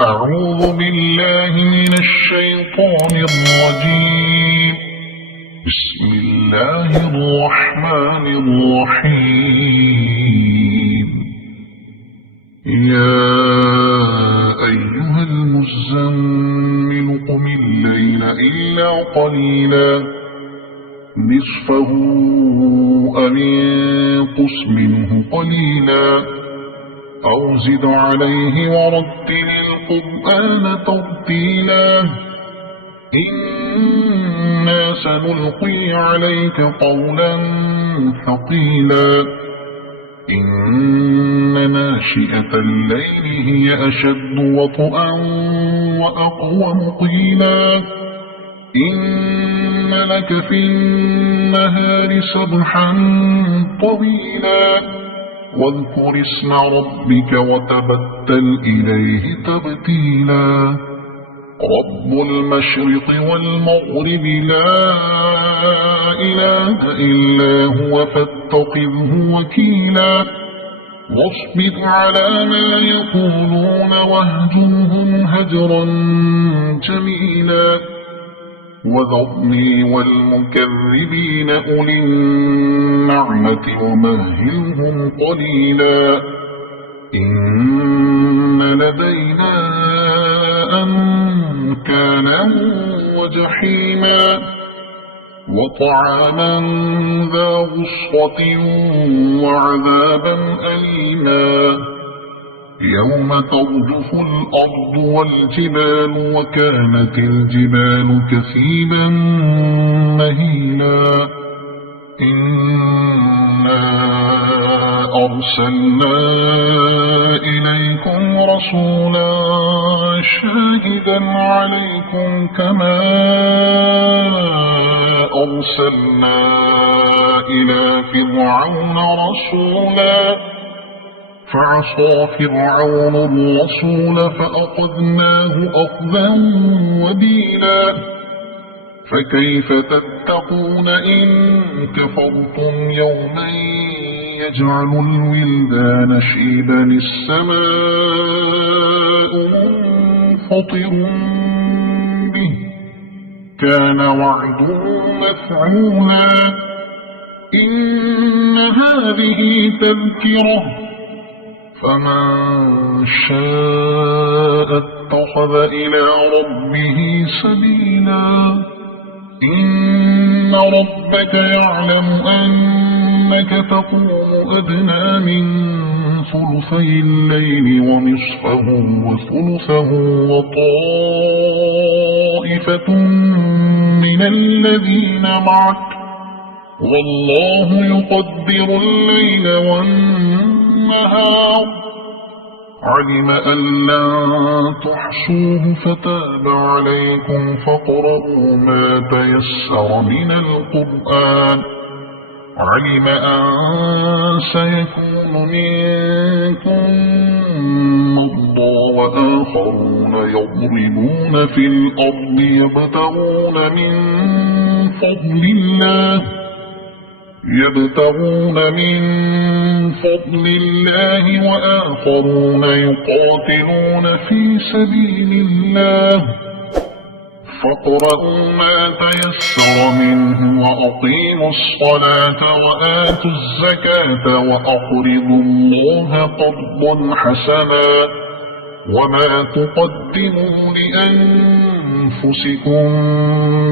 أعوذ بالله من الشيطان الرجيم. بسم الله الرحمن الرحيم. يا أيها المزمل قم الليل إلا قليلا نصفه أو انقص منه قليلا أو زد عليه ورتل القرآن ترتيلا إنا سنلقي عليك قولا ثقيلا إن ناشئة الليل هي أشد وطئا وأقوم قيلا إن لك في النهار سبحا طويلا واذكر اسم ربك وتبتل إليه تبتيلا رب المشرق والمغرب لا إله إلا هو فاتخذه وكيلا واصبر على ما يقولون واهجرهم هجرا جميلا وذرني والمكذبين أولي النعمة ومهلهم قليلا إن لدينا أنكالا وجحيما وطعاما ذا غصة وعذابا أليما يوم ترجف الأرض والجبال وكانت الجبال كثيبا مهيلا إنا أرسلنا إليكم رسولا شاهدا عليكم كما أرسلنا إلى فرعون رسولا فعصى فرعون الرسول فأخذناه أخذا وبيلا فكيف تتقون إن كفرتم يوما يجعل الولدان شيبا السماء منفطر به كان وعده مفعولا إن هذه تذكرة فمن شاء اتخذ إلى ربه سبيلا إن ربك يعلم أنك تقوم أدنى من ثلثي الليل ونصفه وثلثه وطائفة من الذين معك والله يقدر الليل والنهار علم أن لن تحصوه فتاب عليكم فاقرؤوا ما تيسر من القرآن علم أن سيكون منكم مرضى وآخرون يضربون في الأرض يبتغون من فضل الله وآخرون يقاتلون في سبيل الله فاقرؤوا ما تيسر منه وأقيموا الصلاة وآتوا الزكاة وأقرضوا الله قرضا حسنا وما تقدموا لأنفسكم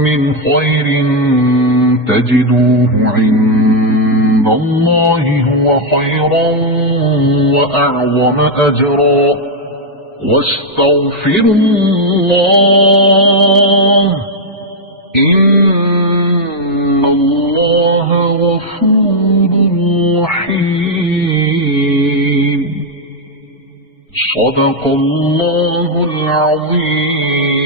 من خير تجدوه عند الله هو خيرا وأعظم أجرا واستغفروا الله إن الله غفور رحيم صدق الله العظيم.